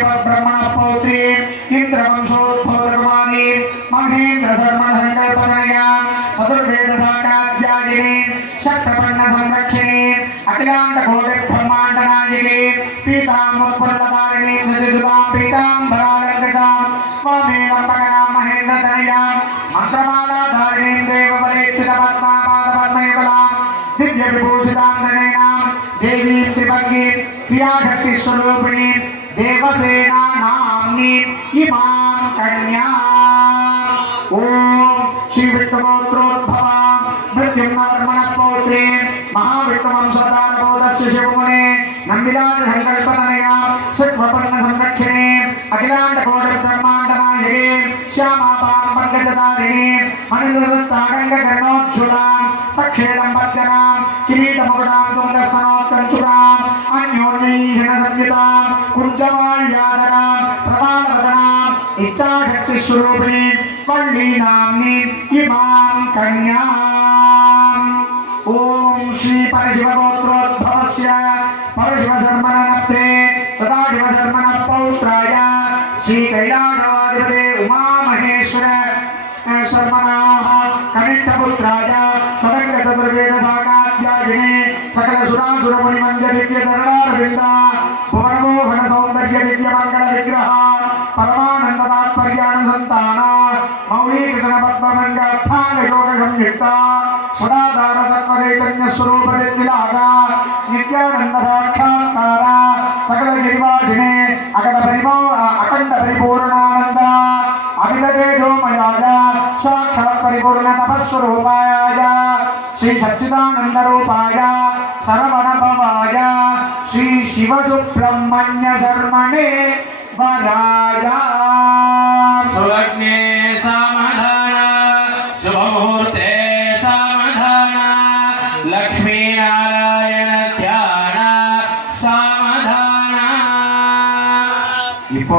शिवब्रह्मण पौत्री इंद्रवंशोद्भवकुमारी महेंद्र शर्मण संकल्पतनया चतुर्वेदशाखाध्यायिनी शक्तपर्ण संरक्षिणी अखिलांड कोटि ब्रह्मांड नायिकी पीताम्बरधारिणी सचिसुतां पीताम्बरालंकृतां स्वामीलंबकनां महेंद्रतनया मंत्रमालाधारिणीं देवपरीक्षितपद्मापादपद्मयुगलां दिव्यविभूषितां गणेनां देवीं त्रिभंगीं क्रियाशक्तिस्वरूपिणीं देवसेनानाम्नीं इमां कन्यां ओम श्री विष्णुगोत्रोद्भवां मृत्युंजयवर्मण पौत्री महाविष्णुवंशोद्धारबोधस्य शिवमुने नंदिलाद संकल्पतनया सुखवपन्न संरक्षिणी अखिलांड कोटि ब्रह्मांड नायिनी श्यामापां पंकजधारिणी मणिदत्तागंगकर्णोज्ज्वलां तक्षेलंबद्गनां किरीटमुकुटां तुंगस्तनोत्कञ्चुरां अन्योन्यैर्हिणसंयुतां कुञ्जमाल्यादनां प्रभावदनां इच्छाशक्तिस्वरूपिणीं वल्लीनाम्नीं इमां कन्याम् ओम श्री परशिवगोत्रोद्भवस्य परशिवशर्मणनप्त्रे सदाशिवशर्मण पौत्राय श्री कैलासवादिपते उमामहेश्वर शर्मणाः कनिष्ठपुत्राय सदङ्गचतुर्वेदशाखाध्यायिने सकलसुरासुरमुनिमन्दिरदिव्यधरणारविन्द भुवनमोहनसौन्दर्यदिव्यमङ्गलविग्रह परमानन्दतात्पर्यानुसन्तान मौलीकृतपद्ममङ्गलाङ्गयोगसंयुक्ता सदाधारतत्त्वचैतन्यस्वरूपदिग्विलासा नित्यानन्दसाक्षात्कार सकलगिरिवासिने अखण्ड परिपूर्णानन्द अमिततेजोमयाय साक्षात् परिपूर्ण तपस्वरूपाय श्री सच्चिदानन्दरूपाय सर्वणभवाय श्री शिवसुब्रह्मण्य शर्मणे वराय सुलग्ने समाधान शुभमुहूर्ते समाधान लक्ष्मी नारायण ध्यान समाधान இப்போ